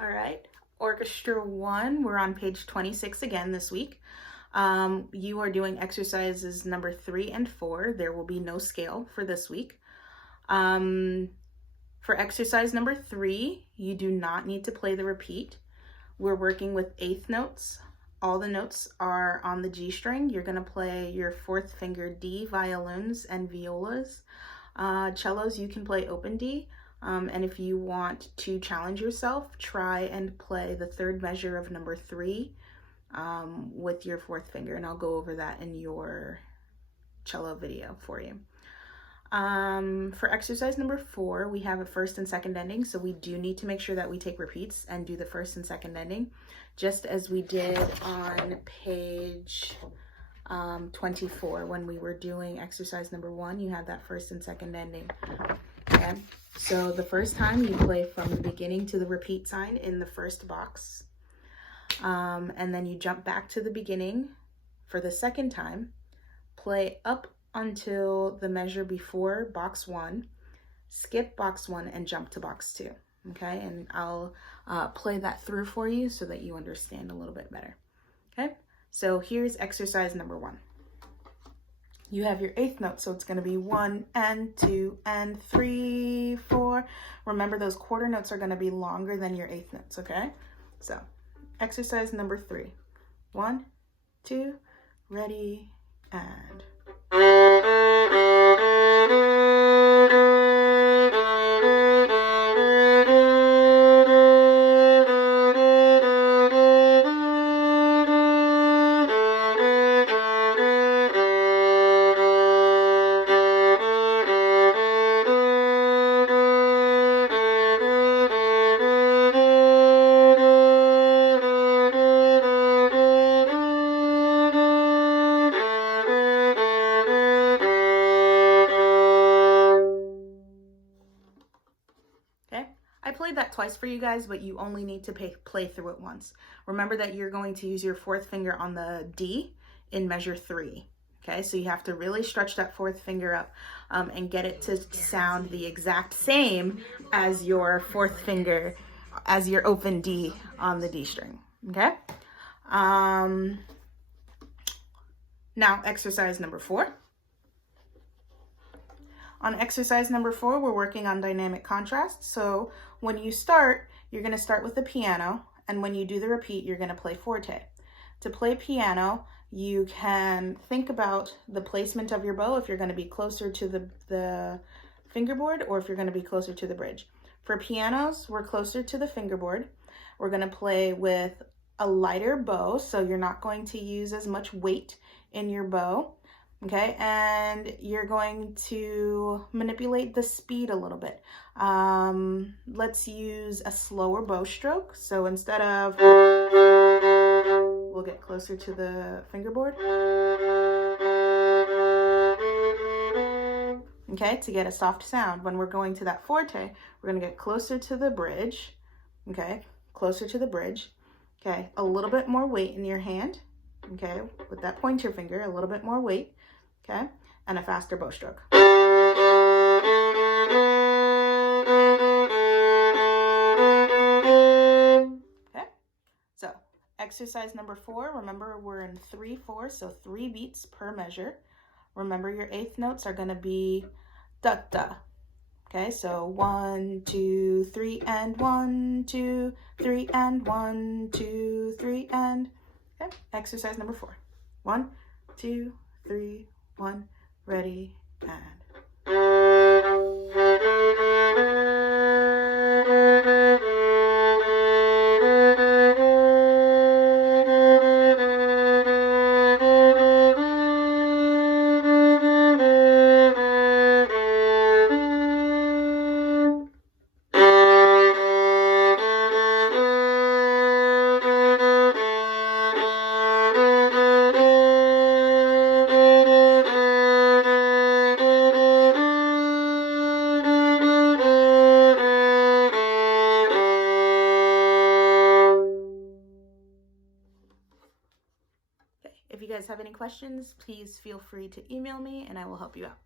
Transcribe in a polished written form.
All right, Orchestra 1, we're on page 26 again this week. You are doing exercises number 3 and 4. There will be no scale for this week. For exercise number 3, you do not need to play the repeat. We're working with eighth notes. All the notes are on the G string. You're going to play your fourth finger D, violins and violas. Cellos, you can play open D. And if you want to challenge yourself, try and play the third measure of number 3 with your fourth finger, and I'll go over that in your cello video for you. For exercise number 4, we have a first and second ending, so we do need to make sure that we take repeats and do the first and second ending, just as we did on page 24 when we were doing exercise number 1. You had that first and second ending. Okay, so the first time you play from the beginning to the repeat sign in the first box, and then you jump back to the beginning for the second time, play up until the measure before box 1, skip box 1 and jump to box 2. Okay, and I'll play that through for you so that you understand a little bit better. Okay, so here's exercise number 1. You have your eighth note, so it's going to be 1 and 2 and 3, 4. Remember, those quarter notes are going to be longer than your eighth notes, okay? So, exercise number 3. 1, 2, ready, and... I played that twice for you guys, but you only need to play through it once. Remember that you're going to use your fourth finger on the D in measure 3. Okay, so you have to really stretch that fourth finger up and get it to sound the exact same as your fourth finger, as your open D on the D string. Okay. Now exercise number 4. On exercise number 4, we're working on dynamic contrast. So when you start, you're going to start with the piano, and when you do the repeat, you're going to play forte. To play piano, you can think about the placement of your bow, if you're going to be closer to the fingerboard or if you're going to be closer to the bridge. For pianos, we're closer to the fingerboard. We're going to play with a lighter bow, so you're not going to use as much weight in your bow. Okay, and you're going to manipulate the speed a little bit. Let's use a slower bow stroke. So instead of, we'll get closer to the fingerboard. Okay, to get a soft sound. When we're going to that forte, we're going to get closer to the bridge. Okay, closer to the bridge. Okay, a little bit more weight in your hand. Okay, with that pointer finger, a little bit more weight. Okay, and a faster bow stroke. Okay, so exercise number 4, remember we're in 3/4, so 3 beats per measure. Remember your eighth notes are going to be da-da. Okay, so 1, 2, 3, and 1, 2, 3, and 1, 2, 3, and... Okay, exercise number 4. 1, 2, 3, 1, ready, and... If you guys have any questions, please feel free to email me and I will help you out.